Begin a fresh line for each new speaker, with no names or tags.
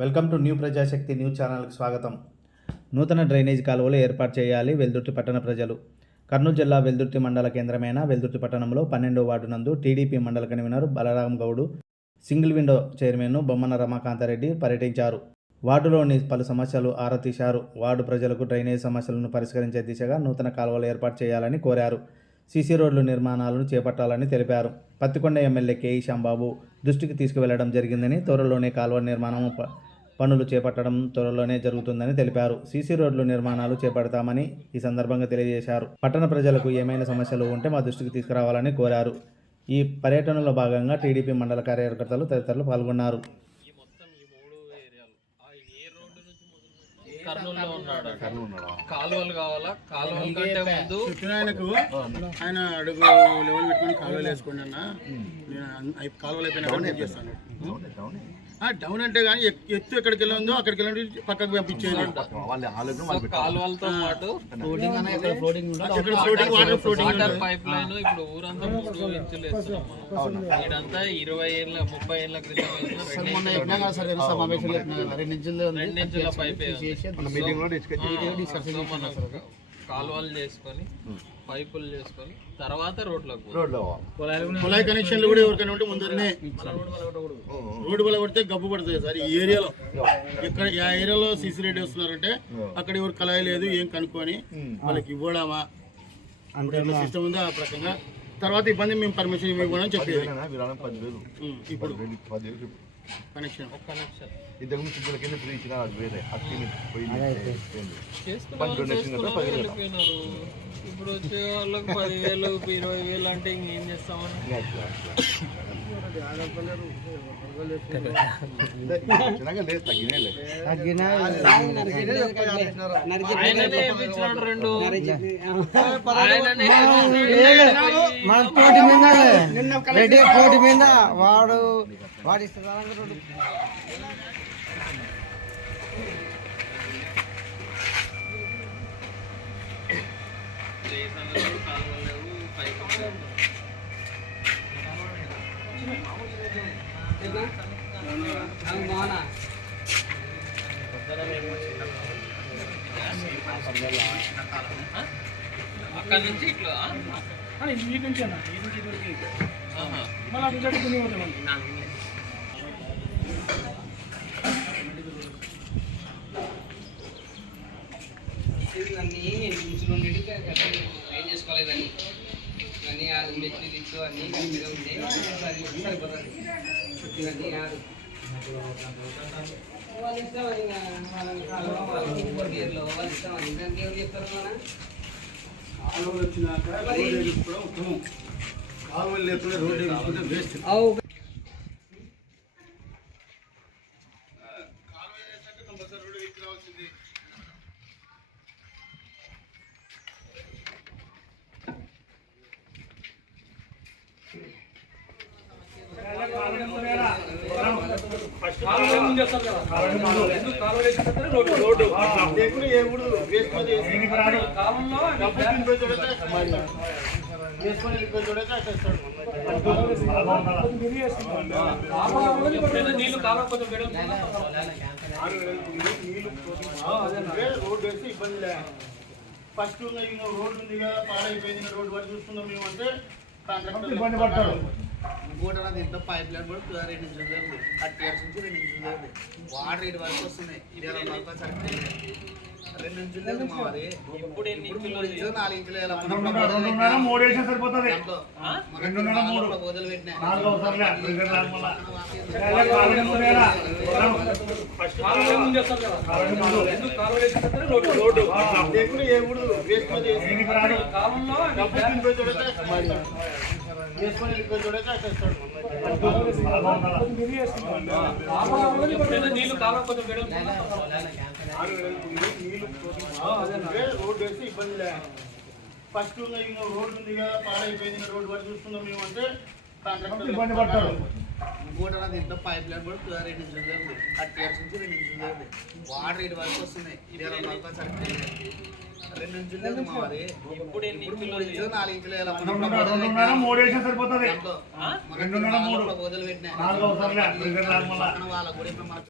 Welcome to new Prajashakti news ఛానల్కి స్వాగతం. నూతన డ్రైనేజ్ కాలువలు ఏర్పాటు చేయాలి వెల్దుర్తి పట్టణ ప్రజలు. కర్నూలు జిల్లా వెల్దుర్తి మండల కేంద్రమైన వెల్దుర్తి పట్టణంలో పన్నెండో వార్డు నందు టీడీపీ మండల convener Balaram Goud single window chairman Bommana Ramakanthareddy పర్యటించారు. వార్డులోని పలు సమస్యలు ఆరా తీశారు వార్డు ప్రజలకు డ్రైనేజ్ సమస్యలను పరిష్కరించే దిశగా నూతన కాలువలు ఏర్పాటు చేయాలని కోరారు. సీసీ రోడ్లు నిర్మాణాలను చేపట్టాలని తెలిపారు. పత్తికొండ ఎమ్మెల్యే కేఈ శాంబాబు దృష్టికి తీసుకువెళ్ళడం జరిగిందని త్వరలోనే కాలువ నిర్మాణం పనులు చేపట్టడం త్వరలోనే జరుగుతుందని తెలిపారు. సీసీ రోడ్లు నిర్మాణాలు చేపడతామని ఈ సందర్భంగా తెలియజేశారు. పట్టణ ప్రజలకు ఏమైనా సమస్యలు ఉంటే మా దృష్టికి తీసుకురావాలని కోరారు. ఈ పర్యటనలో భాగంగా టీడీపీ మండల కార్యకర్తలు తదితరులు పాల్గొన్నారు
ఈ మొత్తం ఈ మూడు ఏరియాలు ఆ ఏ రోడ్డు నుంచి మొదలు కర్నూలులో ఉన్నాడు. కాలువలు కావాలా? కాలువల కంటే ముందు
ఆయనకు ఆయన అడుగు లెవెల్ పెట్టుకొని కాలువలు వేసుకోండి అన్న. కాలువలు అయిపోయినా చేస్తాను. డౌన్ అంటే కానీ ఎక్- ఎత్తు ఎక్కడికి వెళ్ళి ఉందో అక్కడికి వెళ్ళి పక్కకు పంపించేది
కాలువలతో పాటు
floating water floating
water pipeline ఇప్పుడు ఊరంతా మూడు ఇంచులు వేస్తున్నాం మనం. ఈడంతా ఇరవై ఏళ్ళ ముప్పై ఏళ్ళ క్రితం రెండు
ఇంచులు.
పైపే ఉంది.
చేసి
సో మనం కాలువలు చేసుకొని పైపులు చేసుకొని తర్వాత రోడ్లకు.
కుళాయి కనెక్షన్లు కూడా ఎవరికైనా ఉంటే ముందరనే రోడ్డు వల్ల కొడితే గబ్బు పడుతుంది సార్ ఈ ఏరియాలో. ఇక్కడ ఆ ఏరియాలో సీసీ రెడ్డి వస్తున్నారంటే అక్కడ ఎవరు కళాయి లేదు ఏం కనుక్కొని వాళ్ళకి ఇవ్వడామా? సిస్టమ్ ఉందో ఆ ప్రకంగా తర్వాత ఇబ్బంది మేము పర్మిషన్ ఇవ్వడం చెప్పేది. ఇప్పుడు కనెక్షన్.
ఒక కనెక్షన్
ఇంతకుముందు చిన్నల కింద ఫ్రీ ఇచ్చిన అది వేరే. అత్తిని పోయింది
ఇప్పుడు వచ్చే వాళ్ళకి పదివేలు ఇరవై వేలు అంటే ఇంకేం చేస్తామని.
మన కోటి మీద రెడ్డి కోటి మీద వాడు వాడి ఇష్టదానంగా రెండు
దేశంలో లేవు, కాలువలు లేవు, పైపులు లేవు. అక్కడ నుంచి ఇట్లా.
అన్నీ ఏం చేసుకోలేదని అన్నీ ఆ మెట్లు గిట్లు అన్నీ మీద ఉండే. సరిపోతుంది ఇవన్నీ వాళ్ళ ఇంకా? వాళ్ళ దానికి ఏం చెప్తారు మన
వచ్చినాక వేసుకోవడం ఉత్తమం. కాలువలు లేకుండా రోడ్డు వేసుకుంటే వేస్ట్. వెళ్ళిపోయి చూడొచ్చు అక్కడ రోడ్డు వేస్తే ఇబ్బంది లే ఫస్ట్ రోడ్డు ఉంది కదా పాడైపోయింది. రోడ్డు వరకు చూస్తున్నాం మేము అంటే ఇబ్బంది పడతారు
ఇంకోటి అన్నది ఇంట్లో పైప్ లైన్ కూడా టూ రెండు ఇంచులు ఉంది. థర్టీ ఇయర్స్ నుంచి రెండు ఇంచులు ఉంది. వాటర్ ఇటు వరకు వస్తున్నాయి. ఇది ఎలా వరకు సరిపోయింది రెండు ఇంచులు లేదు మా మరి.
ఇప్పుడు ఎన్ని
ఇప్పుడు
ఇంచులు
మూడు
ఉంది?
ఇంచులు నాలుగు ఇంచులు వేయాలి. మనం
రెండున్నర
ప్రపోజల్
రెండున్నర
పెట్టినాం.
మూడు వేసినా సరిపోతుంది.
దాంట్లో
ఆ?
రెండున్నర మూడు.
పెట్టినా.
వేసుకొని నీళ్ళు తినిపోయి చూడొచ్చు రోడ్డు వేస్తే ఇబ్బంది ఫస్ట్ ఇంకా రోడ్డు ఉంది కదా పాడైపోయింది రోడ్డు వరకు చూస్తున్నాం మేము అంటే ఇబ్బంది పడతారు
ఇంకోటి అన్నది ఇంట్లో పైప్ లైన్ కూడా రెండు ఇంచులు ఉంది థర్టీ ఇయర్స్ నుంచి రెండు ఇంచులు ఉంది వాటర్ ఇటు వరకు వస్తున్నాయి. ఎలా వరకు సరిపోయింది రెండు ఇంచులు లేదు మా మరి
ఇప్పుడు ఇంచులు
నాలుగు ఇంచులు
సరిపోతుంది.
దాంట్లో కూడా